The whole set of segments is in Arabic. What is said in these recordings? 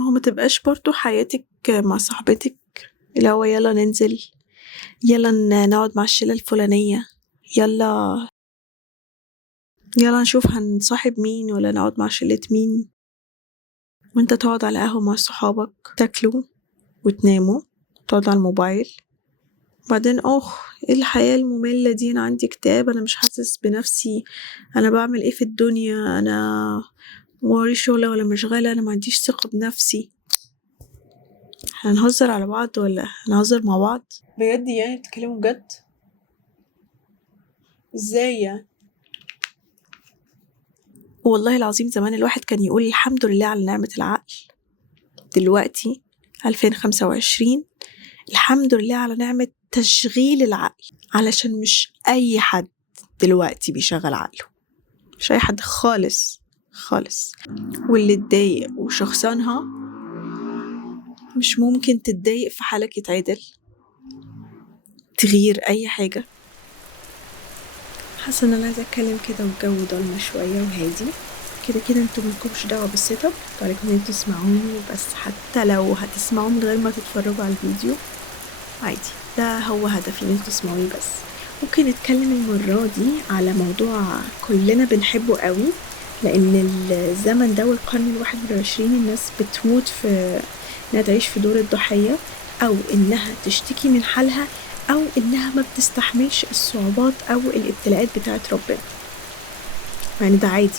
ما هو ما تبقاش برضو حياتك مع صاحبتك اللي هو يلا ننزل، يلا نقعد مع الشلة الفلانية، يلا نشوف هنصاحب مين ولا نقعد مع شلة مين، وانت تقعد على قهوة مع صحابك تاكلوا وتناموا تقعد على الموبايل. بعدين ايه الحياة المملة دي، انا عندي اكتئاب، انا مش حاسس بنفسي، انا بعمل ايه في الدنيا، انا موري شغلة ولا مشغلة، انا ما عنديش ثقة بنفسي. هنهزر على بعض ولا هنهزر مع بعض بجد؟ يعني بتتكلموا بجد؟ ازاي يعني؟ والله العظيم زمان الواحد كان يقول الحمد لله على نعمة العقل. دلوقتي 2025 الحمد لله على نعمة تشغيل العقل، علشان مش أي حد دلوقتي بيشغل عقله، مش أي حد خالص خالص. واللي اتضايق وشخصنها مش ممكن تتضايق في حالك يتعدل تغيير أي حاجة. حاسة ان انا عايزة اتكلم كده والجو ضلمة شوية وهادي كده كده. انتوا ملكمش دعوة بالسيت اب، عليكم ان انتوا تسمعوني بس، حتى لو هتسمعوا من غير ما تتفرجوا على الفيديو عادي، ده هو هدفي ان انتوا تسمعوني بس. ممكن نتكلم المرة دي على موضوع كلنا بنحبه قوي، لان الزمن ده والقرن 21 الناس بتموت في انها تعيش في دور الضحية، او انها تشتكي من حالها، او انها ما بتستحملش الصعوبات او الابتلاءات بتاعت ربنا. يعني ده عادي،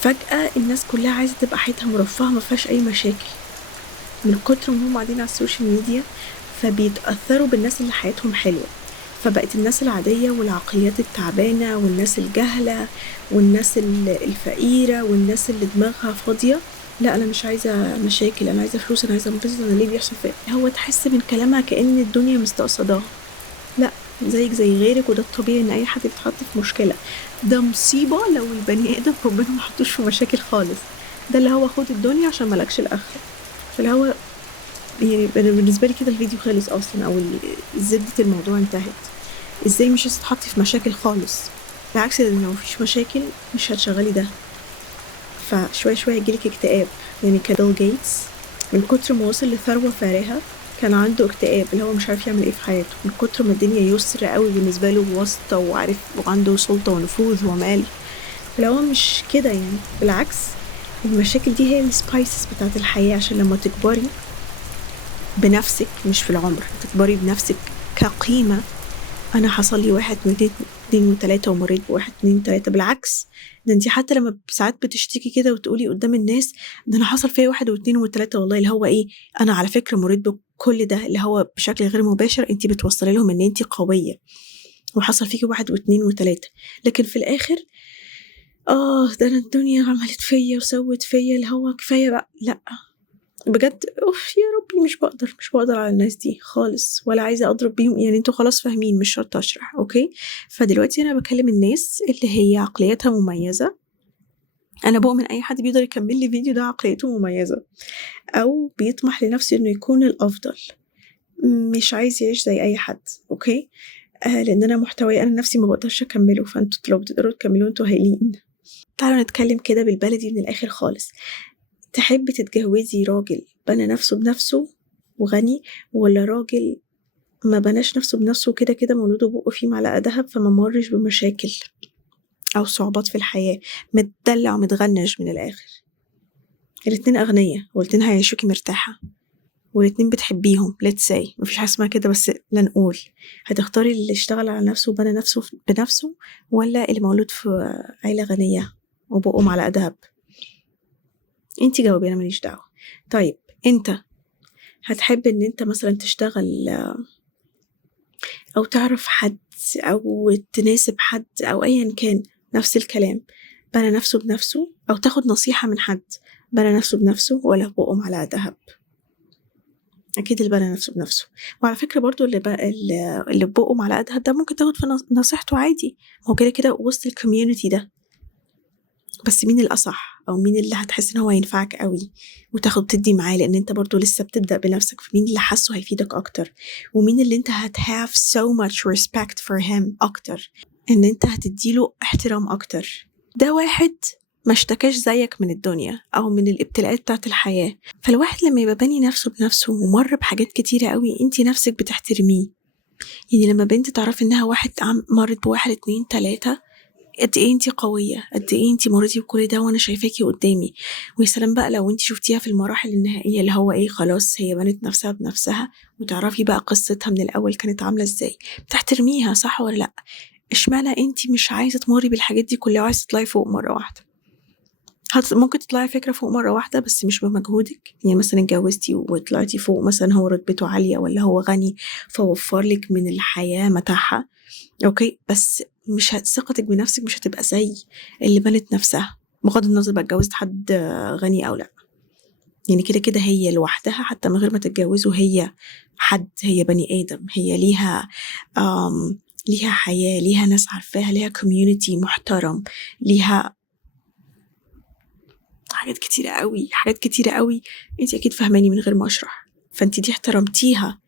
فجأة الناس كلها عايزة تبقى حياتها مرفهة ما فيهاش اي مشاكل، من كتر ما هم قاعدين على السوشيال ميديا فبيتأثروا بالناس اللي حياتهم حلوة، فبقت الناس العادية والعقليات التعبانة والناس الجهلة والناس الفقيرة والناس اللي دماغها فاضية، لا أنا مش عايزة مشاكل، أنا عايزة فلوس، أنا عايزة انبسط، أنا ليه بيحصل فيا؟ هو تحس من كلامها كأن الدنيا مستقصداها. لا، زيك زي غيرك، وده الطبيعي ان اي حد يتحط في مشكلة. ده مصيبة لو البني ادم ربنا ما حطوش في مشاكل خالص، ده اللي هو خد الدنيا عشان ملكش الاخرة. فاللي هو يعني بالنسبة لي كده الفيديو خلص اصلا، او زبدة الموضوع انتهت. ازاي مش هتتحطي في مشاكل خالص؟ بالعكس، ده لو مفيش مشاكل مش هتشغلي ده، فشوية شوية يجيلك اكتئاب. يعني بيل جيتس من كتر ما وصل لثروة فارهة كان عنده اكتئاب، اللي هو مش عارف يعمل ايه في حياته، من كتر ما الدنيا يسر قوي بالنسبة له وواسطة وعارف وعنده سلطة ونفوذ ومال. اللي هو مش كده يعني، بالعكس المشاكل دي هي السبايسز بتاعت الحياة، عشان لما تكبري بنفسك مش في العمر، تكبري بنفسك كقيمة. أنا حصل لي 1 2 3 ومريت ب1 2 3. بالعكس، ده انتي حتى لما ساعات بتشتكي كده وتقولي قدام الناس ده أنا حصل فيا 1 2 3، والله اللي هو إيه، أنا على فكرة مريت بكل ده، اللي هو بشكل غير مباشر انتي بتوصلي لهم إن انتي قوية وحصل فيكي 1 2 3. لكن في الآخر ده أنا الدنيا عملت فيا وسوت فيا، اللي هو كفاية بقى. لأ بجد، يا ربي مش بقدر على الناس دي خالص، ولا عايزة أضرب بيهم. يعني انتوا خلاص فاهمين، مش شرط أشرح. أوكي، فدلوقتي أنا بكلم الناس اللي هي عقليتها مميزة. أنا بؤمن أي حد بيقدر يكمل لي فيديو ده عقليته مميزة، أو بيطمح لنفسه إنه يكون الأفضل، مش عايز يعيش زي أي حد. أوكي، لأن أنا محتوي أنا نفسي ما بقدرش أكمله، فأنتوا لو بتقدروا تكملوا انتوا هايلين. تعالوا نتكلم كده بالبلدي من الآخر خالص. تحبي تتجوزي راجل بنى نفسه بنفسه وغني، ولا راجل ما بناش نفسه بنفسه كده كده مولوده بقه فيه معلقة دهب فما مرش بمشاكل أو صعوبات في الحياة، متدلع ومتغنج من الآخر؟ الاتنين أغنياء والاتنين هيعيشوكي مرتاحة والاتنين بتحبيهم، let's say مفيش حاجة اسمها كده بس لنقول، هتختاري اللي اشتغل على نفسه وبنى نفسه بنفسه، ولا اللي مولود في عيلة غنية وبقه معلقة دهب؟ انتي جاوبي، انا ماليش دعوة. طيب انت هتحب ان انت مثلا تشتغل او تعرف حد او تناسب حد او ايا كان، نفس الكلام، بنى نفسه بنفسه، او تاخد نصيحة من حد بنى نفسه بنفسه، ولا بقه على ذهب؟ اكيد اللي بنى نفسه بنفسه. وعلى فكرة برضو اللي بقه على ذهب ده ممكن تاخد في نصيحته عادي، هو كده كده وسط الكوميونتي ده. بس مين الأصح، أو مين اللي هتحس إن هو ينفعك قوي وتاخد تدي معاه، لأن أنت برضو لسه بتبدأ بنفسك، فمين اللي حاسه هيفيدك أكتر، ومين اللي أنت have so much respect for him أكتر، إن أنت هتديله احترام أكتر. ده واحد ما اشتكاش زيك من الدنيا أو من الابتلاءات بتاعت الحياة. فالواحد لما يبقى باني نفسه بنفسه ومر بحاجات كتيرة قوي انتي نفسك بتحترميه. يعني لما بنت تعرف انها واحد مرت بواحد اتنين تلاتة، قد ايه انتي قوية، قد ايه انتي مرتي بكل ده وانا شايفاكي قدامي. ويا سلام بقى لو انتي شفتيها في المراحل النهائية اللي هو ايه، خلاص هي بنت نفسها بنفسها وتعرفي بقى قصتها من الأول كانت عاملة ازاي، بتحترميها صح ولا لأ؟ اشمعنى انتي مش عايزة تمري بالحاجات دي كلها وعايزة تطلعي فوق مرة واحدة؟ ممكن تطلعي فكرة فوق مرة واحدة بس مش بمجهودك. يعني مثلا اتجوزتي وطلعتي فوق، مثلا هو رتبته عالية ولا هو غني فوفر لك من الحياة متاعها، اوكي، بس مش ثقتك بنفسك مش هتبقى زي اللي بنت نفسها، بغض النظر بقى اتجوزت حد غني او لا. يعني كده كده هي لوحدها حتى من غير ما تتجوزوا، هي حد، هي بني آدم، هي ليها حياة، ليها ناس عارفاها، ليها كوميونيتي محترم، ليها حاجات كتيرة قوي، حاجات كتيرة قوي. انت اكيد فهماني من غير ما اشرح. فانت دي احترمتيها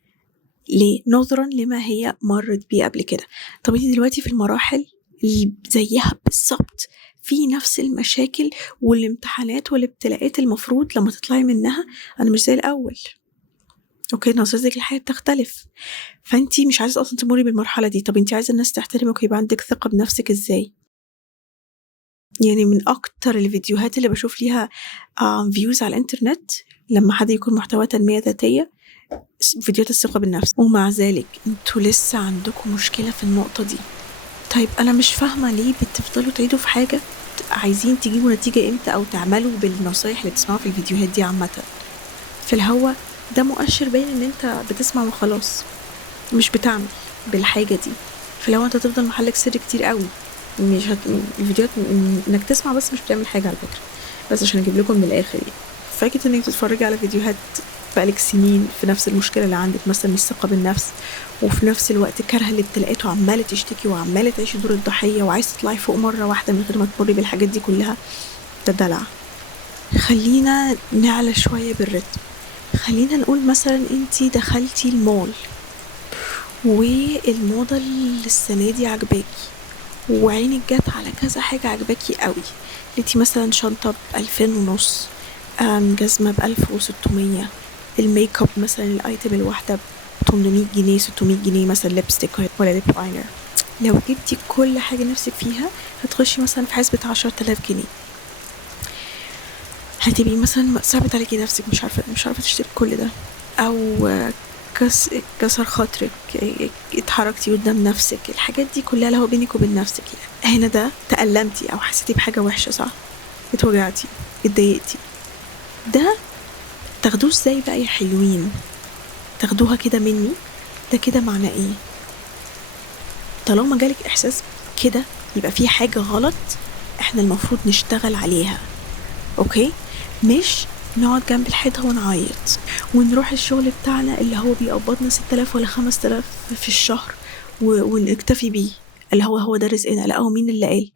ليه؟ نظرا لما هي مرت بيه قبل كده. طب انت دلوقتي في المراحل اللي زيها بالظبط، في نفس المشاكل والامتحانات والابتلاءات، المفروض لما تطلعي منها انا مش زي الاول، اوكي، نظرتك الحياة بتختلف. فانتي مش عايزة اصلا تمري بالمرحلة دي. طب انتي عايزة الناس تحترمك ويبقى عندك ثقة بنفسك ازاي؟ يعني من اكتر الفيديوهات اللي بشوف ليها فيوز على الانترنت لما حد يكون محتوى تنمية ذاتية، فيديوهات الثقة بالنفس. ومع ذلك انتوا لسه عندكم مشكلة في النقطة دي. طيب انا مش فاهمة ليه بتفضلوا تعيدوا في حاجة عايزين تجيبوا نتيجة امتى او تعملوا بالنصايح اللي بتسمعوا في الفيديوهات دي عامة في الهوا. ده مؤشر باين ان انت بتسمع وخلاص، مش بتعمل بالحاجة دي. فلو انت تفضل محلك سر كتير قوي، مش الفيديوهات انك تسمع بس مش بتعمل حاجة على فكرة. بس عشان اجيب لكم من الاخر، يعني فاكرة انك تتفرجي على فيديوهات بقالك سنين في نفس المشكلة اللي عندك، مثلا الثقة بالنفس، وفي نفس الوقت كارهة الابتلاءات وعمالة تشتكي وعمالة تعيشي دور الضحية وعايزة تطلعي فوق مرة واحدة من غير ما تمري بالحاجات دي كلها، ده دلع. خلينا نعلى شوية بالرتم. خلينا نقول مثلا انتي دخلتي المول والموضة السنة دي عجباكي وعينك جت على كذا حاجة عجباكي قوي. لقيتي مثلا شنطة ب2500، جزمة ب1600، الميك اب مثلا الايتم الواحدة ب800 جنيه 600 جنيه، مثلا ليبستيك ولا ليب لاينر. لو جبتي كل حاجة نفسك فيها هتخشي مثلا في حسبة 10,000 جنيه. هتبقي مثلا ثابت عليكي نفسك، مش عارفة تشتري كل ده، او كسر خاطرك، اتحركتي قدام نفسك، الحاجات دي كلها اللي هو بينك وبين نفسك. يعني هنا ده تألمتي او حسيتي بحاجة وحشة، صح؟ اتوجعتي، اتضايقتي. ده تاخدوه ازاي بقى يا حلوين؟ تاخدوها كده مني؟ ده كده معناه ايه؟ طالما جالك احساس كده يبقى في حاجة غلط، احنا المفروض نشتغل عليها، اوكي؟ مش نقعد جنب الحيطة ونعيط ونروح الشغل بتاعنا اللي هو بيقبضنا 6000 ولا 5000 في الشهر ونكتفي بيه، اللي هو ده رزقنا. لا، هو مين اللي قال؟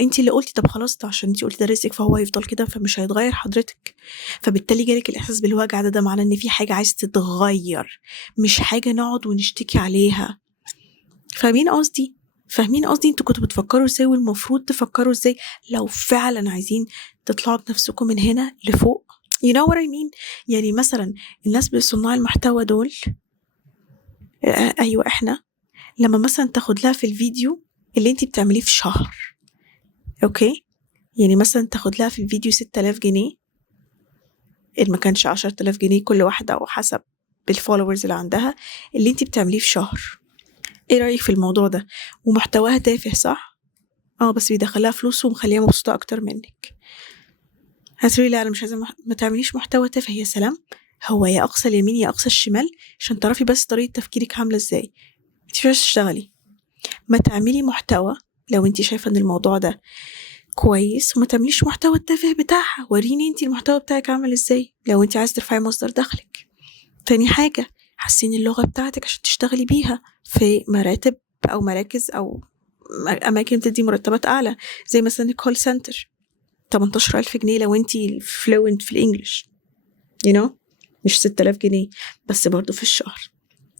انتي اللي قلتي. طب خلاص، ده عشان انتي قلتي ده رزقك فهو هيفضل كده، فمش هيتغير حضرتك. فبالتالي جالك الاحساس بالوجع ده معناه ان في حاجة عايزة تتغير، مش حاجة نقعد ونشتكي عليها. فاهمين قصدي؟ انتوا كنتوا بتفكروا ازاي والمفروض تفكروا ازاي لو فعلا عايزين تطلعوا بنفسكم من هنا لفوق. you know what I mean؟ يعني مثلا الناس بصناع المحتوى دول، ايوه احنا، لما مثلا تاخد لها في الفيديو اللي انتي بتعمليه في شهر، اوكي، يعني مثلا تاخد لها في الفيديو 6000 جنيه، اللي ما كانش 10,000 جنيه كل واحدة او حسب بالفولورز اللي عندها، اللي انتي بتعمليه في شهر. ايه رأيك في الموضوع ده؟ ومحتواها تافه، صح؟ بس بيدخلها فلوس ومخليها مبسوطة اكتر منك. هتقولي لا انا مش عايزة ما تعمليش محتوى تافه. يا سلام، هو يا اقصى اليمين يا اقصى الشمال، عشان تعرفي بس طريقة تفكيرك عاملة ازاي. انت مش عايزة تشتغلي، ما تعملي محتوى لو انت شايفة ان الموضوع ده كويس، وما تعمليش محتوى التافه بتاعها. وريني انت المحتوى بتاعك عامل ازاي لو انت عايزة ترفعي مصدر دخلك. تاني حاجة، حسيني اللغة بتاعتك عشان تشتغلي بيها في مراتب او مراكز او اماكن تدي مرتبات اعلى، زي مثلا الكول سنتر 18,000 جنيه لو انتي فلوينت في الانجليش، you know؟ مش 6000 جنيه بس برضو في الشهر.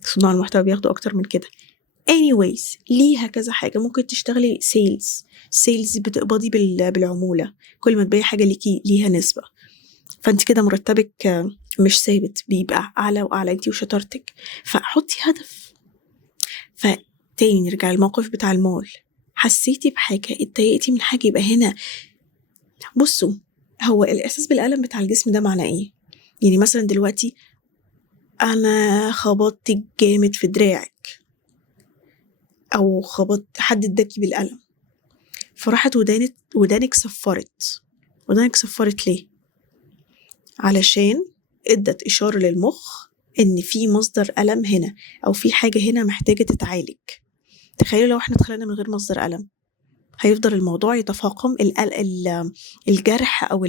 صناع المحتوى بياخدوا اكتر من كده. anyways ليها كذا حاجة. ممكن تشتغلي سيلز بتقبضي بالعمولة، كل ما تبيعي حاجة ليكي ليها نسبة، فانت كده مرتبك مش ثابت، بيبقى أعلى وأعلى انت وشطارتك. فحطي هدف. فتاني نرجع الموقف بتاع المول، حسيتي بحاجة، اتضايقتي من حاجة، يبقى هنا بصوا، هو الإحساس بالألم بتاع الجسم ده معناه إيه؟ يعني مثلا دلوقتي أنا خبطت جامد في دراعك، أو خبطت حد اداكي بالقلم، فراحت ودانك صفرت. ودانك صفرت ليه؟ علشان ادت إشارة للمخ إن في مصدر ألم هنا، أو في حاجة هنا محتاجة تتعالج. تخيلوا لو احنا اتخلقنا من غير مصدر ألم، هيفضل الموضوع يتفاقم، الجرح أو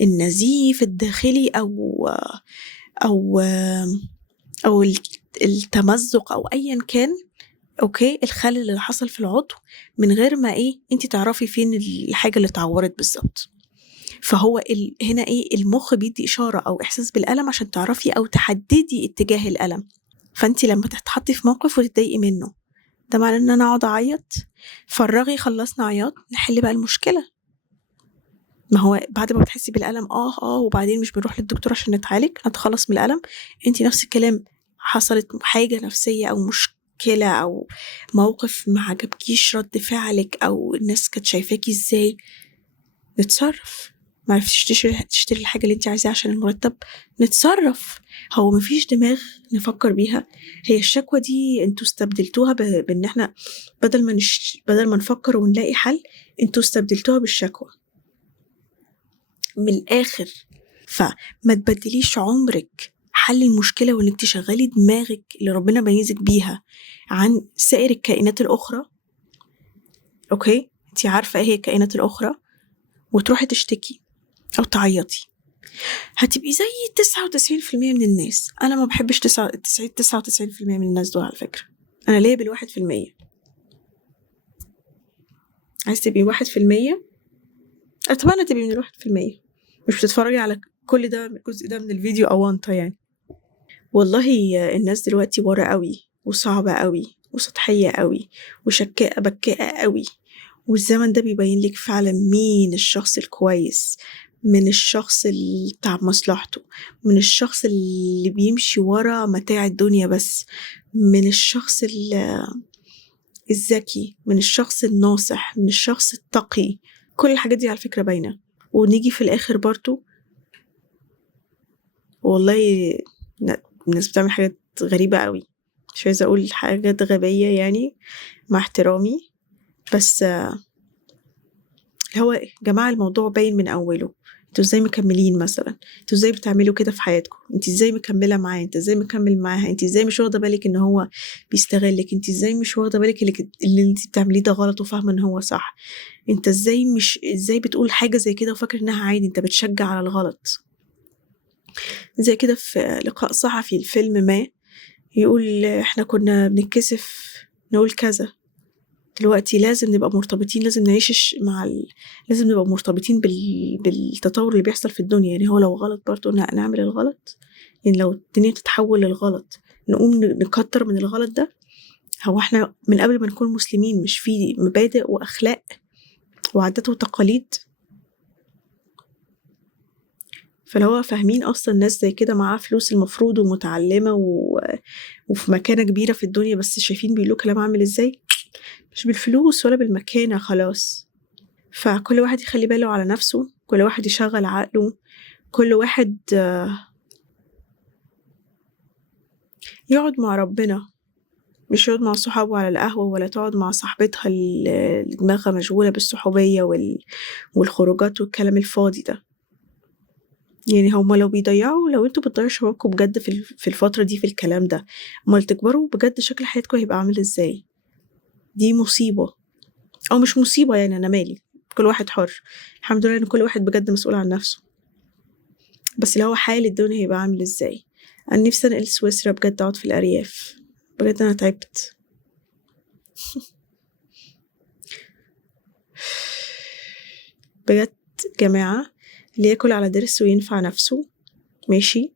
النزيف الداخلي أو أو التمزق أو أيا كان، أوكي، الخلل اللي حصل في العضو، من غير ما انتي تعرفي فين الحاجة اللي اتعورت بالظبط. فهو هنا المخ بيدي إشارة أو إحساس بالألم عشان تعرفي أو تحددي اتجاه الألم. فأنتي لما تتحطي في موقف وتتضايقي منه، ده معناه إن أنا أقعد أعيط؟ فرغي، خلصنا عياط، نحل بقى المشكلة. ما هو بعد ما بتحسي بالألم وبعدين مش بنروح للدكتور عشان نتعالج، نتخلص من الألم، انتي نفس الكلام، حصلت حاجة نفسية أو مشكلة أو موقف ما عجبكيش رد فعلك، أو الناس كانت شايفاكي ازاي، نتصرف. معرفتش تشتري الحاجة اللي انت عايزاها عشان المرتب، نتصرف. هو مفيش دماغ نفكر بيها؟ هي الشكوى دي انتوا استبدلتوها بان احنا بدل ما نفكر ونلاقي حل، انتوا استبدلتوها بالشكوى من الآخر. فما تبدليش عمرك حل المشكلة وانك تشغلي دماغك اللي ربنا ميزك بيها عن سائر الكائنات الأخرى. اوكي، انت عارفة ايه هي الكائنات الأخرى، وتروحي تشتكي أو تعيطي، هتبقي زي 99% من الناس. أنا ما بحبش 99% من الناس دول على فكرة، أنا ليا بال1%. عايز تبقي 1%؟ أتمنى تبقي من 1%، مش بتتفرجي على كل ده الجزء ده من الفيديو أونطة يعني. والله الناس دلوقتي ورا قوي، وصعبة قوي، وسطحية قوي، وشكاء بكاء قوي. والزمن ده بيبين لك فعلا مين الشخص الكويس من الشخص اللي بتاع مصلحته، من الشخص اللي بيمشي ورا متاع الدنيا بس، من الشخص الذكي، من الشخص الناصح، من الشخص التقي. كل الحاجات دي على فكرة باينة. ونيجي في الآخر برضو والله الناس بتعمل حاجات غريبة قوي، مش عايزة أقول حاجات غبية يعني مع احترامي، بس هو جماعة الموضوع باين من أوله. انتوا ازاي مكملين مثلا؟ انتوا ازاي بتعملوا كده في حياتكم؟ انت ازاي مكملة معاه؟ انت ازاي مكمل معاها؟ انت ازاي مش واخدة بالك ان هو بيستغلك؟ انت ازاي مش واخدة بالك اللي انت بتعمليه ده غلط وفاهمة ان هو صح؟ انت ازاي بتقول حاجة زي كده وفاكر انها عادي؟ انت بتشجع على الغلط. زي كده في لقاء صحفي الفيلم ما، يقول احنا كنا بنتكسف نقول كذا، دلوقتي لازم نبقى مرتبطين، لازم نعيش لازم نبقى مرتبطين بالتطور اللي بيحصل في الدنيا. يعني هو لو غلط برضه نعمل الغلط، يعني لو الدنيا تتحول للغلط نقوم نكتر من الغلط ده. هو احنا من قبل ما نكون مسلمين مش في مبادئ وأخلاق وعادات وتقاليد؟ فلو فاهمين أصلا ناس زي كده معاها فلوس المفروض ومتعلمة وفي مكانة كبيرة في الدنيا، بس شايفين بيقولوا كلام عامل ازاي؟ مش بالفلوس ولا بالمكانة خلاص. فكل واحد يخلي باله على نفسه، كل واحد يشغل عقله، كل واحد يقعد مع ربنا، مش يقعد مع صحابه على القهوة، ولا تقعد مع صاحبتها اللي دماغها مشغولة بالصحوبية والخروجات والكلام الفاضي ده. يعني هما لو انتوا بتضيعوا شبابكم بجد في الفترة دي في الكلام ده، امال تكبروا بجد شكل حياتكم هيبقى عامل ازاي؟ دي مصيبة. او مش مصيبة يعني، انا مالي، كل واحد حر، الحمد لله ان كل واحد بجد مسؤول عن نفسه. بس لو حال الدنيا هيبقى عامل ازاي؟ انا نفسي انقل سويسرا بجد، اقعد في الارياف، بجد انا تعبت. بجد جماعة، اللي ياكل على ضرس وينفع نفسه ماشي،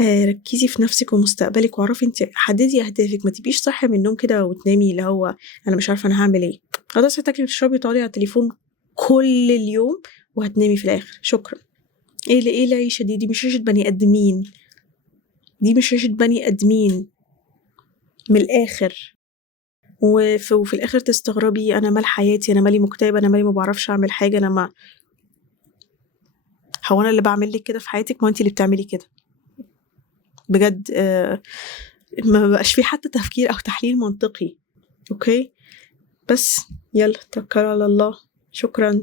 ركزي في نفسك ومستقبلك، واعرفي انت حددي اهدافك. ما تبقيش صاحيه من النوم كده وتنامي اللي هو انا مش عارفه انا هعمل ايه. خلاص هتاكلي وتشربي وتقعدي على التليفون كل اليوم وهتنامي في الاخر. شكرا. ايه العيشه دي مش عيشه بني ادمين. دي مش عيشه بني ادمين من الاخر. وفي الاخر تستغربي انا مال حياتي، انا مالي مكتئبه، انا مالي ما بعرفش اعمل حاجه، انا ما هو انا اللي بعمل لك كده في حياتك؟ ما انت اللي بتعملي كده بجد. ما بقاش في حتى تفكير او تحليل منطقي. اوكي بس يلا توكلوا على الله. شكرا.